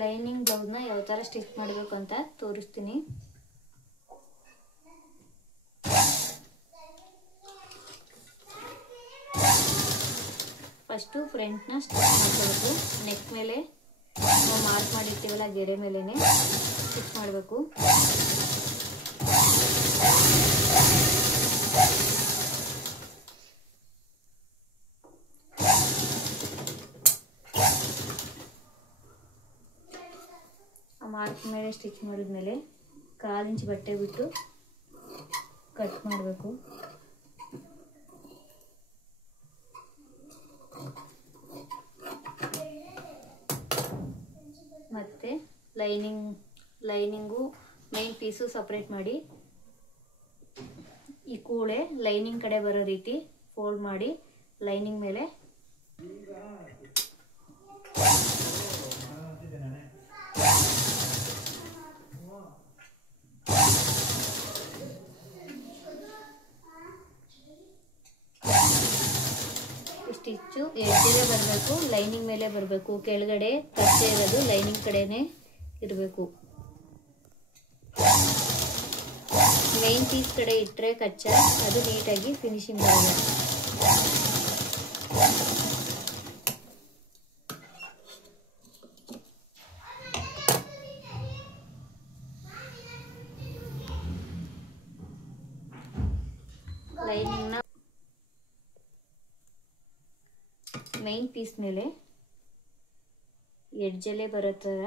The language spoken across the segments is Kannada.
ಲೈನಿಂಗ್ ಬ್ಲೌಸ್ನ ಯಾವ ಥರ ಸ್ಟಿಚ್ ಮಾಡಬೇಕು ಅಂತ ತೋರಿಸ್ತೀನಿ. ಫಸ್ಟು ಫ್ರಂಟ್ನ ಸ್ಟಿಚ್ ಮಾಡ್ಕೋಬೇಕು. ನೆಕ್ ಮೇಲೆ ನಾವು ಮಾರ್ಕ್ ಮಾಡಿರ್ತೀವಲ್ಲ ಗೆರೆ ಮೇಲೇ ಸ್ಟಿಚ್ ಮಾಡಬೇಕು. ಮಾರ್ಕ್ ಮೇಲೆ ಸ್ಟಿಚ್ ಮಾಡಿದ್ಮೇಲೆ 1/4 ಇಂಚ್ ಬಟ್ಟೆ ಬಿಟ್ಟು ಕಟ್ ಮಾಡಬೇಕು. ಮತ್ತೆ ಲೈನಿಂಗು ಮೇನ್ ಪೀಸು ಸಪ್ರೇಟ್ ಮಾಡಿ ಈ ಕೂಳೆ ಲೈನಿಂಗ್ ಕಡೆ ಬರೋ ರೀತಿ ಫೋಲ್ಡ್ ಮಾಡಿ ಲೈನಿಂಗ್ ಮೇಲೆ ಸ್ಟಿಚ್ಚು ಎಡ್ಜಲ್ಲೇ ಬರಬೇಕು, ಲೈನಿಂಗ್ ಮೇಲೆ ಬರಬೇಕು. ಕೆಳಗಡೆ ಕಚ್ಚೆ ಇರೋದು ಲೈನಿಂಗ್ ಕಡೆನೇ ಇರಬೇಕು. ಮೇನ್ ಪೀಸ್ ಕಡೆ ಇಟ್ಟರೆ ಕಚ್ಚ ಅದು ನೀಟಾಗಿ ಫಿನಿಶಿಂಗ್ ಬರಲ್ಲ. ಲೈನಿಂಗ್ನ ಮೇನ್ ಪೀಸ್ ಮೇಲೆ ಎಡ್ಜಲ್ಲೇ ಬರೋ ಥರ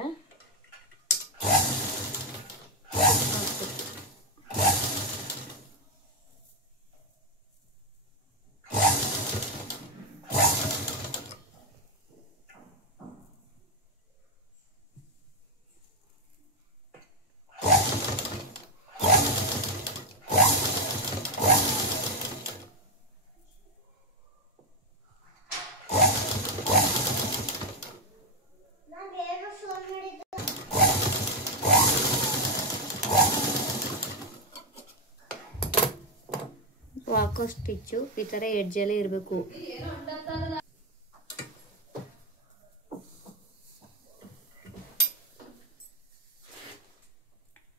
ವಾಕೋ ಸ್ಟಿಚ್ಚು ಈ ಥರ ಎಡ್ಜಲ್ಲೇ ಇರಬೇಕು.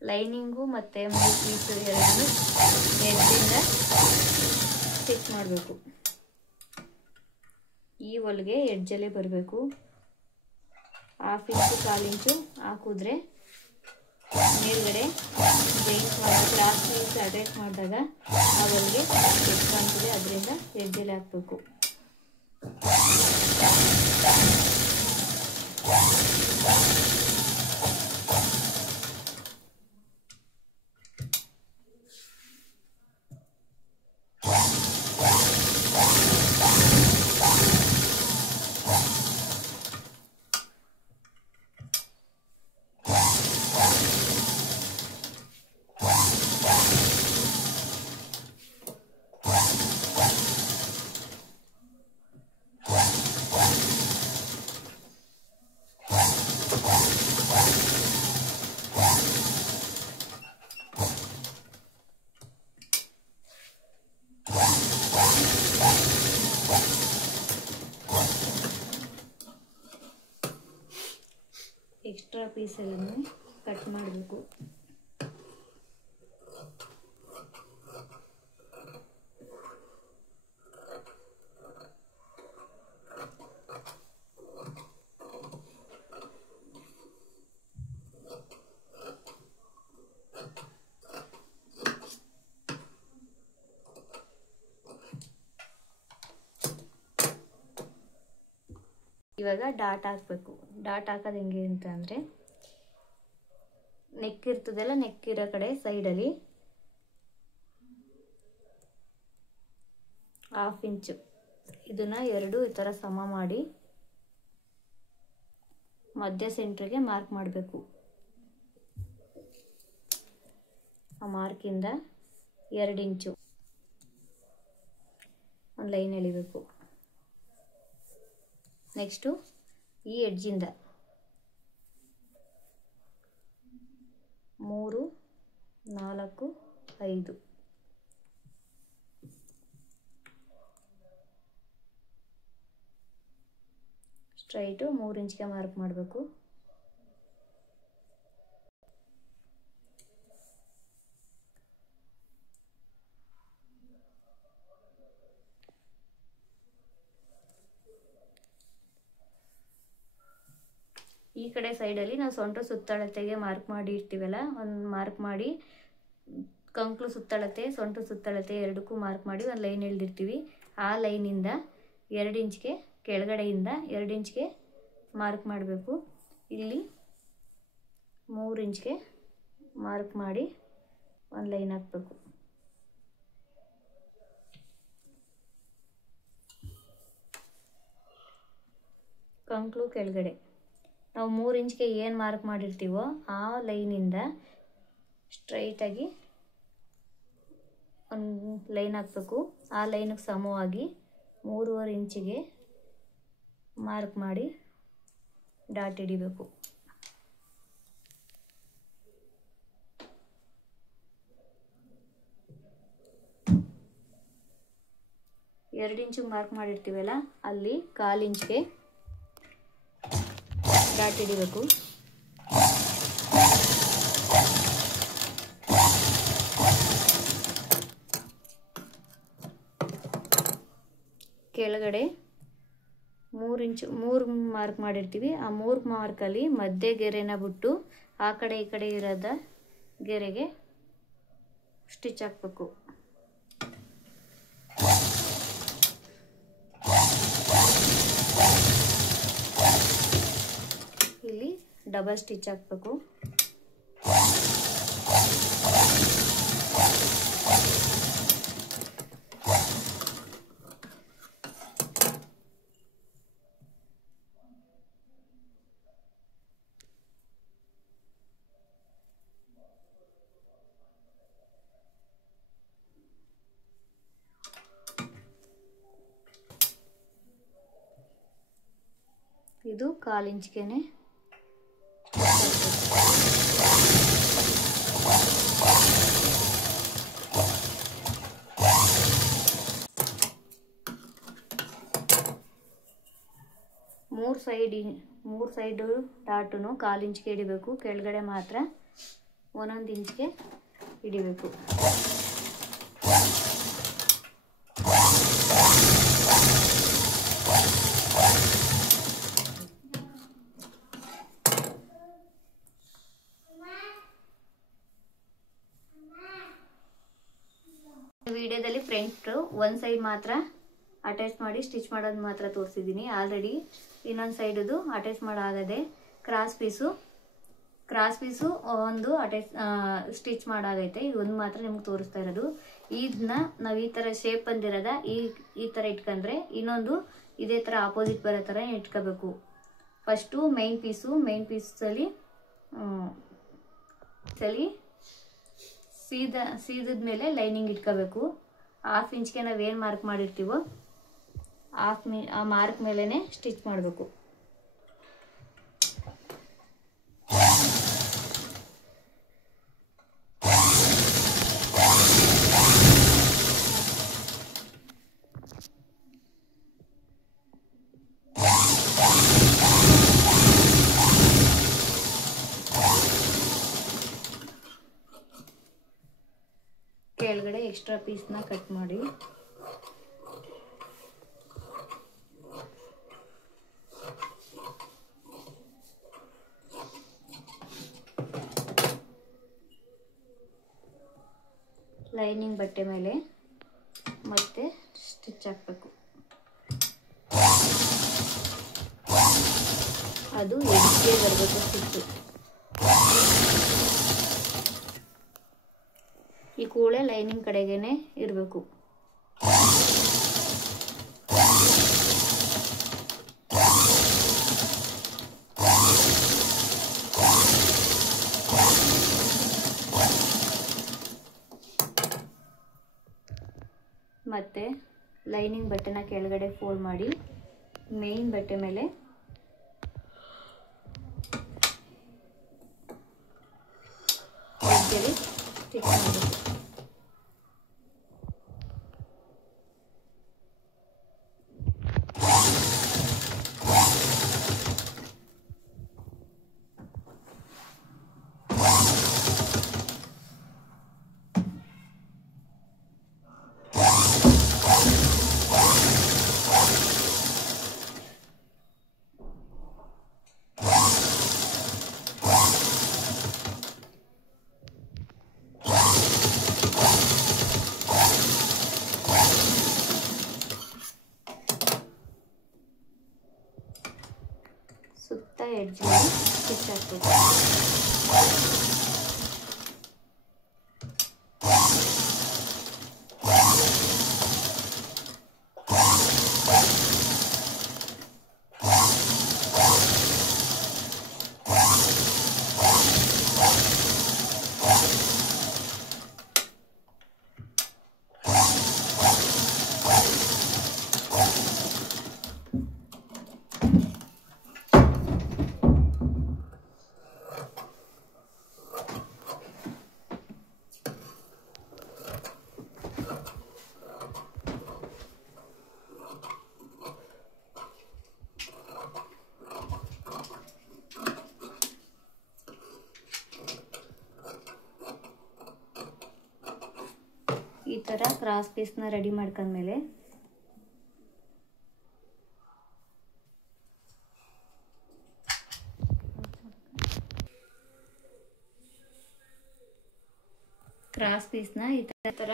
ಲೈನಿಂಗು ಮತ್ತು ಮೇಲ್ ಪೀಸು ಎರಡೂ ಎಡ್ಜಿಂದ ಸ್ಟಿಚ್ ಮಾಡಬೇಕು. ಈ ಹೊಲಿಗೆ ಎಡ್ಜಲ್ಲೇ ಬರಬೇಕು. 1/2 ಇಂಚು 1/4 ಇಂಚು ಹಾಕಿದ್ರೆ ಮೇಲ್ಗಡೆ ಜೈಂಟ್ ಮಾಡಿ ಕ್ರಾಸ್ ಪೀಸ್ ಅಟ್ಯಾಚ್ ಮಾಡಿದಾಗ ಆ ಹೊಲಿಗೆ ಎಷ್ಟು ಕಾಣ್ತದೆ ಅದರಿಂದ ಎಡ್ಜಲ್ಲಿ ಹಾಕಬೇಕು. ಎಕ್ಸ್ಟ್ರಾ ಪೀಸ್ ಎಲ್ಲ ಕಟ್ ಮಾಡಬೇಕು. ಇವಾಗ ಡಾಟ್ ಹಾಕಬೇಕು. ಡಾಟ್ ಹಾಕೋದು ಹೆಂಗೆ ಅಂತ ಅಂದರೆ ನೆಕ್ ಇರ್ತದಲ್ಲ, ನೆಕ್ ಇರೋ ಕಡೆ ಸೈಡಲ್ಲಿ 1/2 ಇಂಚು ಇದನ್ನು ಎರಡು ಈ ಥರ ಸಮ ಮಾಡಿ ಮಧ್ಯ ಸೆಂಟ್ರಿಗೆ ಮಾರ್ಕ್ ಮಾಡಬೇಕು. ಆ ಮಾರ್ಕಿಂದ 2 ಇಂಚು ಒಂದು ಲೈನ್ ಎಳಿಬೇಕು. ನೆಕ್ಸ್ಟು ಈ ಎಡ್ಜಿಂದ 3, 4, 5 ಸ್ಟ್ರೈಟು 3 ಇಂಚ್ಗೆ ಮಾರ್ಕ್ ಮಾಡಬೇಕು. ಈ ಕಡೆ ಸೈಡಲ್ಲಿ ನಾವು ಸೊಂಟ ಸುತ್ತಳತೆಗೆ ಮಾರ್ಕ್ ಮಾಡಿ ಇರ್ತೀವಲ್ಲ, ಒಂದು ಮಾರ್ಕ್ ಮಾಡಿ ಕಂಕ್ಳು ಸುತ್ತಳತೆ ಸೊಂಟ ಸುತ್ತಳತೆ ಎರಡಕ್ಕೂ ಮಾರ್ಕ್ ಮಾಡಿ ಒಂದು ಲೈನ್ ಎಳೆದಿರ್ತೀವಿ. ಆ ಲೈನಿಂದ 2 ಇಂಚ್ಗೆ ಕೆಳಗಡೆಯಿಂದ 2 ಇಂಚ್ಗೆ ಮಾರ್ಕ್ ಮಾಡಬೇಕು. ಇಲ್ಲಿ 3 ಇಂಚ್ಗೆ ಮಾರ್ಕ್ ಮಾಡಿ ಒಂದು ಲೈನ್ ಹಾಕಬೇಕು. ಕಂಕ್ಳು ಕೆಳಗಡೆ ನಾವು 3 ಇಂಚ್ಗೆ ಏನು ಮಾರ್ಕ್ ಮಾಡಿರ್ತೀವೋ ಆ ಲೈನಿಂದ ಸ್ಟ್ರೈಟಾಗಿ ಒಂದು ಲೈನ್ ಹಾಕಬೇಕು. ಆ ಲೈನಿಗೆ ಸಮವಾಗಿ 3.5 ಇಂಚಿಗೆ ಮಾರ್ಕ್ ಮಾಡಿ ಡಾಟ್ ಹಿಡಿಬೇಕು. ಎರಡು ಇಂಚಿಗೆ ಮಾರ್ಕ್ ಮಾಡಿರ್ತೀವಲ್ಲ, ಅಲ್ಲಿ 1/4 ಇಂಚ್ಗೆ ಡಾಟ್ ಹಿಡಿಬೇಕು. ಕೆಳಗಡೆ 3 ಇಂಚು 3 ಮಾರ್ಕ್ ಮಾಡಿರ್ತೀವಿ. ಆ 3 ಮಾರ್ಕಲ್ಲಿ ಮಧ್ಯೆ ಗೆರೆನ ಬಿಟ್ಟು ಆ ಕಡೆ ಈ ಕಡೆ ಇರೋದ ಗೆರೆಗೆ ಸ್ಟಿಚ್ ಹಾಕಬೇಕು. ಇಲ್ಲಿ ಡಬಲ್ ಸ್ಟಿಚ್ ಹಾಕಬೇಕು. ಇದು 1/4 ಇಂಚ್ಗೆನೆ ಮೂರು ಸೈಡು ಡಾಟನ್ನು 1/4 ಇಂಚ್ಗೆ ಹಿಡಿಬೇಕು. ಕೆಳಗಡೆ ಮಾತ್ರ 1 ಇಂಚ್ಗೆ ಹಿಡಿಬೇಕು. ವಿಡಿಯೋದಲ್ಲಿ ಫ್ರಂಟ್ ಒಂದು ಸೈಡ್ ಮಾತ್ರ ಅಟ್ಯಾಚ್ ಮಾಡಿ ಸ್ಟಿಚ್ ಮಾಡೋದು ಮಾತ್ರ ತೋರಿಸಿದ್ದೀನಿ. ಆಲ್ರೆಡಿ ಇನ್ನೊಂದು ಸೈಡದು ಅಟ್ಯಾಚ್ ಮಾಡಾಗದೆ. ಕ್ರಾಸ್ ಪೀಸು ಒಂದು ಅಟ್ಯಾಚ್ ಸ್ಟಿಚ್ ಮಾಡಾಗೈತೆ. ಇದು ಒಂದು ಮಾತ್ರ ನಿಮ್ಗೆ ತೋರಿಸ್ತಾ ಇರೋದು. ಇದನ್ನ ನಾವು ಈ ಥರ ಶೇಪ್ ಬಂದಿರೋದ ಈ ಥರ ಇಟ್ಕೊಂಡ್ರೆ ಇನ್ನೊಂದು ಇದೇ ಥರ ಆಪೋಸಿಟ್ ಬರೋ ಥರ ಇಟ್ಕೋಬೇಕು. ಫಸ್ಟು ಮೈನ್ ಪೀಸಲ್ಲಿ ಸೀದದ ಮೇಲೆ ಲೈನಿಂಗ್ ಇಟ್ಕೋಬೇಕು. 1/2 ಇಂಚ್ಗೆ ನಾವೇನು ಮಾರ್ಕ್ ಮಾಡಿರ್ತೀವೋ ಆ ಮಾರ್ಕ್ ಮೇಲೇ ಸ್ಟಿಚ್ ಮಾಡಬೇಕು. ಕೆಳಗಡೆ ಎಕ್ಸ್ಟ್ರಾ ಪೀಸ್ನ ಕಟ್ ಮಾಡಿ ಲೈನಿಂಗ್ ಬಟ್ಟೆ ಮೇಲೆ ಮತ್ತೆ ಸ್ಟಿಚ್ ಹಾಕಬೇಕು. ಅದು ಎಡ್ಜ್ಗೆ ಬರಬೇಕು ಸ್ಟಿಚ್ಚು. ಈ ಕೂಳೆ ಲೈನಿಂಗ್ ಕಡೆಗೇನೆ ಇರಬೇಕು. ಮತ್ತೆ ಲೈನಿಂಗ್ ಬಟ್ಟೆನ ಕೆಳಗಡೆ ಫೋಲ್ಡ್ ಮಾಡಿ ಮೇನ್ ಬಟ್ಟೆ ಮೇಲೆ ಸ್ಟಿಚ್ ಮಾಡಬೇಕು. ಸುತ್ತ ಎಡ್ಜಲ್ಲಿ ಸ್ಟಿಚ್ ಹಾಕ್ಬೇಕು. ಈ ಥರ ಕ್ರಾಸ್ ಪೀಸ್ನ ರೆಡಿ ಮಾಡ್ಕೊಂಡ್ಮೇಲೆ ಕ್ರಾಸ್ ಪೀಸ್ನ ಈ ಥರ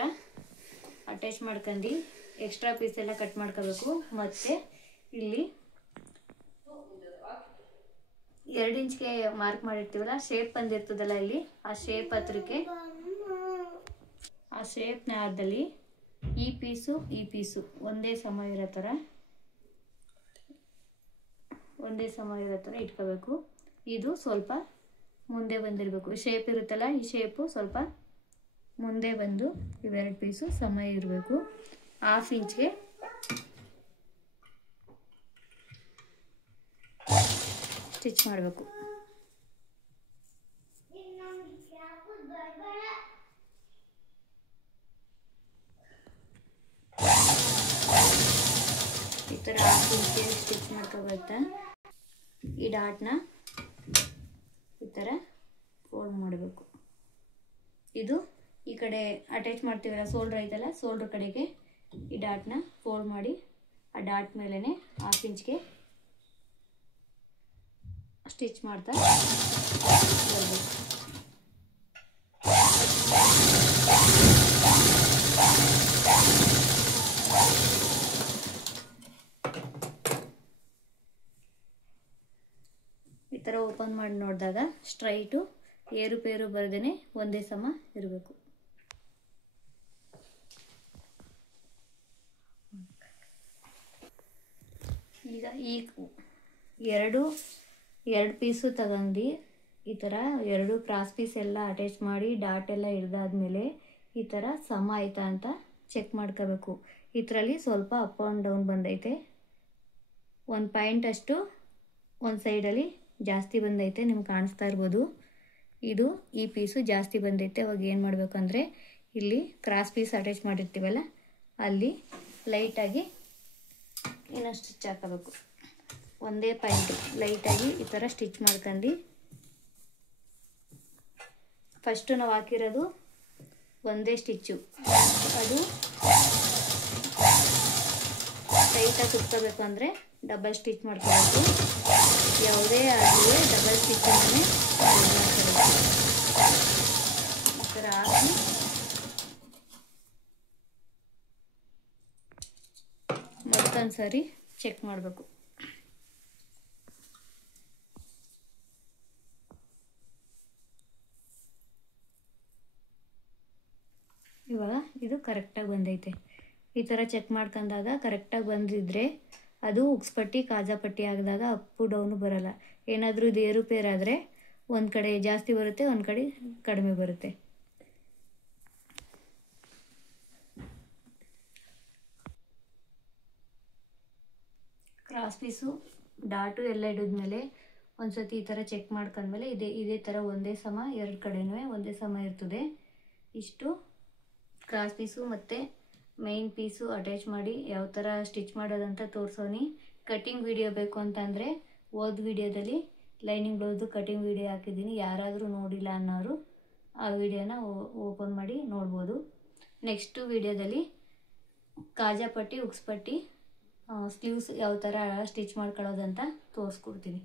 ಅಟ್ಯಾಚ್ ಮಾಡ್ಕೊಂಡು ಎಕ್ಸ್ಟ್ರಾ ಪೀಸ್ ಎಲ್ಲ ಕಟ್ ಮಾಡ್ಕೋಬೇಕು. ಮತ್ತು ಇಲ್ಲಿ 2 ಇಂಚ್ಗೆ ಮಾರ್ಕ್ ಮಾಡಿರ್ತೀವಲ್ಲ, ಶೇಪ್ ಬಂದಿರ್ತದಲ್ಲ ಇಲ್ಲಿ, ಆ ಶೇಪ್ ಹತ್ರಕ್ಕೆ ಆ ಶೇಪ್ನ ಅರ್ಧದಲ್ಲಿ ಈ ಪೀಸು ಒಂದೇ ಸಮ ಇರೋ ಥರ ಇಟ್ಕೋಬೇಕು. ಇದು ಸ್ವಲ್ಪ ಮುಂದೆ ಬಂದಿರಬೇಕು. ಶೇಪ್ ಇರುತ್ತಲ್ಲ, ಈ ಶೇಪು ಸ್ವಲ್ಪ ಮುಂದೆ ಬಂದು ಇವೆರಡು ಪೀಸು ಸಮ ಇರಬೇಕು. 1/2 ಇಂಚ್ಗೆ ಸ್ಟಿಚ್ ಮಾಡಬೇಕು. ಈ ಥರ 1/2 ಇಂಚ್ಗೆ ಸ್ಟಿಚ್ ಮಾಡ್ಕೋಬೇಕಾ. ಈ ಡಾಟ್ನ ಈ ಥರ ಫೋಲ್ಡ್ ಮಾಡಬೇಕು. ಇದು ಈ ಕಡೆ ಅಟ್ಯಾಚ್ ಮಾಡ್ತೀವಲ್ಲ, ಶೋಲ್ಡ್ರ್ ಐತಲ್ಲ, ಶೋಲ್ಡ್ರ್ ಕಡೆಗೆ ಈ ಡಾಟ್ನ ಫೋಲ್ಡ್ ಮಾಡಿ ಆ ಡಾಟ್ ಮೇಲೇ 1/2 ಇಂಚ್ಗೆ ಸ್ಟಿಚ್ ಮಾಡ್ತಾ ಬರಬೇಕು. ಈ ಥರ ಓಪನ್ ಮಾಡಿ ನೋಡಿದಾಗ ಸ್ಟ್ರೈಟು ಏರುಪೇರು ಬರದೇನೆ ಒಂದೇ ಸಮ ಇರಬೇಕು. ಈಗ ಈ ಎರಡು ಪೀಸು ತಗೊಂಡು ಈ ಥರ 2 ಕ್ರಾಸ್ ಪೀಸ್ ಎಲ್ಲ ಅಟ್ಯಾಚ್ ಮಾಡಿ ಡಾಟ್ ಎಲ್ಲ ಹಿಡ್ದಾದ್ಮೇಲೆ ಈ ಥರ ಸಮ ಆಯ್ತಾ ಅಂತ ಚೆಕ್ ಮಾಡ್ಕೋಬೇಕು. ಇದರಲ್ಲಿ ಸ್ವಲ್ಪ ಅಪ್ ಆ್ಯಂಡ್ ಡೌನ್ ಬಂದೈತೆ. 1 ಪಾಯಿಂಟ್ ಅಷ್ಟು ಒಂದು ಸೈಡಲ್ಲಿ ಜಾಸ್ತಿ ಬಂದೈತೆ, ನಿಮ್ಗೆ ಕಾಣಿಸ್ತಾ ಇರ್ಬೋದು. ಇದು ಈ ಪೀಸು ಜಾಸ್ತಿ ಬಂದೈತೆ. ಅವಾಗ ಏನು ಮಾಡಬೇಕು ಅಂದರೆ, ಇಲ್ಲಿ ಕ್ರಾಸ್ ಪೀಸ್ ಅಟ್ಯಾಚ್ ಮಾಡಿರ್ತೀವಲ್ಲ, ಅಲ್ಲಿ ಲೈಟಾಗಿ ಇನ್ನೊಂದು ಸ್ಟಿಚ್ ಹಾಕೋಬೇಕು. ಒಂದೇ ಪಾಯಿಂಟು ಲೈಟಾಗಿ ಈ ಥರ ಸ್ಟಿಚ್ ಮಾಡ್ಕೊಂಡು, ಫಸ್ಟು ನಾವು ಹಾಕಿರೋದು ಒಂದೇ ಸ್ಟಿಚ್ಚು, ಅದು ಟೈಟಾಗಿ ಕುತ್ಕೋಬೇಕು ಅಂದರೆ ಡಬಲ್ ಸ್ಟಿಚ್ ಮಾಡ್ಕೋಬೇಕು. ಯಾವುದೇ ಆಗಲಿ ಡಬಲ್ ಸ್ಟಿಚ್ಚನ್ನೇ ಮಾಡ್ಕೋಬೇಕು. ಈ ಥರ ಹಾಕಿ ಮತ್ತೊಂದು ಸಾರಿ ಚೆಕ್ ಮಾಡಬೇಕು. ಇವಾಗ ಇದು ಕರೆಕ್ಟಾಗಿ ಬಂದೈತೆ. ಈ ಥರ ಚೆಕ್ ಮಾಡ್ಕೊಂಡಾಗ ಕರೆಕ್ಟಾಗಿ ಬಂದಿದ್ರೆ ಅದು ಉಕ್ಸ್ಪಟ್ಟಿ ಕಾಜಾಪಟ್ಟಿ ಆಗಿದಾಗ ಅಪ್ಪು ಡೌನು ಬರಲ್ಲ. ಏನಾದರೂ ಇದು ಏರುಪೇರಾದರೆ ಒಂದು ಕಡೆ ಜಾಸ್ತಿ ಬರುತ್ತೆ, ಒಂದು ಕಡೆ ಕಡಿಮೆ ಬರುತ್ತೆ. ಕ್ರಾಸ್ ಪೀಸು ಡಾಟು ಎಲ್ಲ ಹಿಡಿದ್ಮೇಲೆ ಒಂದು ಸತಿ ಈ ಥರ ಚೆಕ್ ಮಾಡ್ಕೊಂಡ್ಮೇಲೆ ಇದೇ ಥರ ಒಂದೇ ಸಮ 2 ಕಡೆನೂ ಒಂದೇ ಸಮ ಇರ್ತದೆ. ಇಷ್ಟು ಕ್ರಾಸ್ ಪೀಸು ಮತ್ತು ಮೇನ್ ಪೀಸು ಅಟ್ಯಾಚ್ ಮಾಡಿ ಯಾವ ಥರ ಸ್ಟಿಚ್ ಮಾಡೋದಂತ ತೋರಿಸೋನಿ. ಕಟ್ಟಿಂಗ್ ವಿಡಿಯೋ ಬೇಕು ಅಂತಂದರೆ ಹೋದ ವಿಡಿಯೋದಲ್ಲಿ ಲೈನಿಂಗ್ ಬ್ಲೌಸು ಕಟ್ಟಿಂಗ್ ವಿಡಿಯೋ ಹಾಕಿದ್ದೀನಿ. ಯಾರಾದರೂ ನೋಡಿಲ್ಲ ಅನ್ನೋರು ಆ ವಿಡಿಯೋನ ಓಪನ್ ಮಾಡಿ ನೋಡ್ಬೋದು. ನೆಕ್ಸ್ಟು ವಿಡಿಯೋದಲ್ಲಿ ಕಾಜಾಪಟ್ಟಿ ಉಕ್ಸ್ಪಟ್ಟಿ ಸ್ಲೀವ್ಸ್ ಯಾವ ಥರ ಸ್ಟಿಚ್ ಮಾಡ್ಕೊಳ್ಳೋದಂತ ತೋರಿಸ್ಕೊಡ್ತೀನಿ.